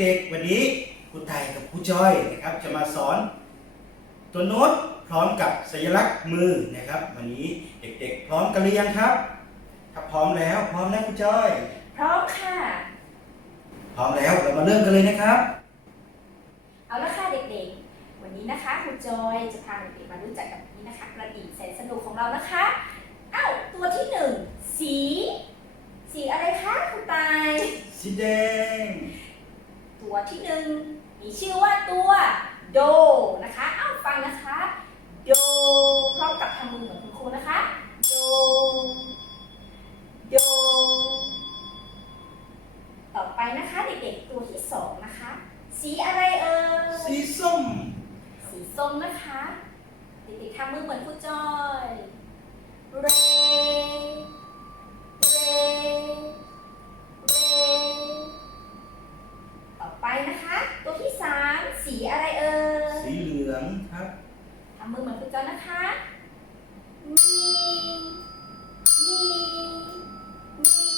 เด็กๆ วันนี้ครูไตกับครูจอยนะครับ จะมาสอนตัวโน้ตพร้อมกับสัญลักษณ์มือนะครับ วันนี้เด็กๆ พร้อมกันหรือยังครับ ถ้าพร้อมแล้วพร้อมนะครูจอย พร้อมค่ะ พร้อมแล้วเรามาเริ่มกันเลยนะครับ เอาละค่ะเด็กๆ วันนี้นะคะครูจอยจะพาเด็กๆมารู้จักกับนี่นะคะกระดิ่งแสนสนุกของเรานะคะอ้าวตัวที่หนึ่งสี สีอะไรคะครูตายสีแดงตัว ที่หนึ่งมีชื่อว่าตัวโดนะคะอ้าวฟังนะคะ โดพร้อมกับทำมือเหมือนคุณครูนะคะ โด โด ต่อไปนะคะเด็กๆตัวที่สองนะคะ สีอะไรเอ่ย สีส้ม สีส้มนะคะ เด็กๆทำมือเหมือนครูจอย เรเร สีอะไรเอ่ยสีเหลืองครับ ทำมือเหมือนครูจอยนะคะมีมีมี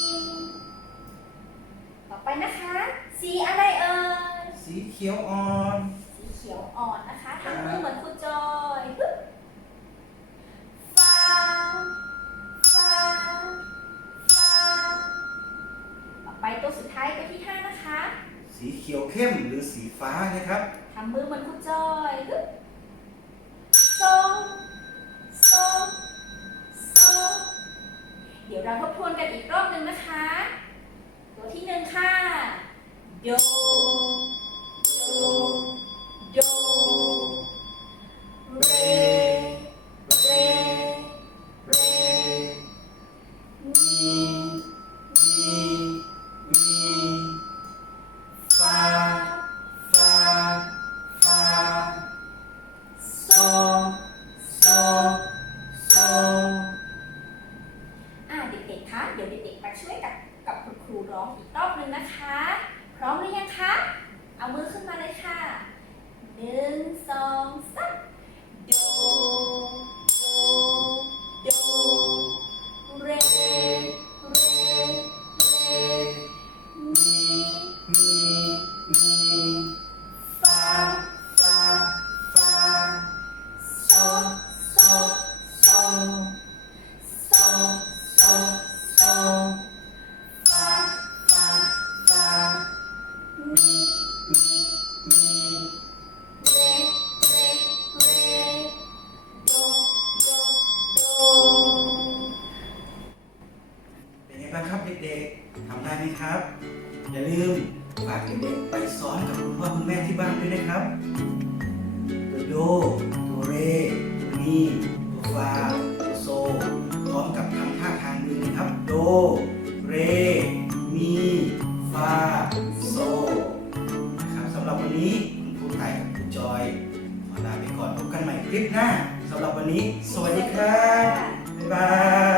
ต่อไปนะคะ สีอะไรเอ่ยสีเขียวอ่อน สีเขียวอ่อนนะคะทำมือเหมือนคุณจอย ขียวเข้มหรือสีฟ้านะครับทำมือเหมือนคุณจอยฮึบส้มส้มส้มเดี๋ยวเราทบทวนกันอีกรอบหนึ่งนะคะ ตัวที่หนึ่งค่ะโยโยโย ร้อมหรือยังคะ เอามือขึ้นมาเลยค่ะหนึ่งสองสาม ได้ไหมครับ อย่าลืมฝากเด็กๆไปสอนกับคุณพ่อคุณแม่ที่บ้านด้วยนะครับตัวโดตัวเรตัวมีตัวฟาตัวโซ พร้อมกับทำท่าทางมือนะครับ โด เร มี ฟา โซนะครับสำหรับวันนี้คุณครูไทยกับคุณจอยขอลาไปก่อนพบกันใหม่คลิปหน้าสำหรับวันนี้ สวัสดีครับ บ๊ายบาย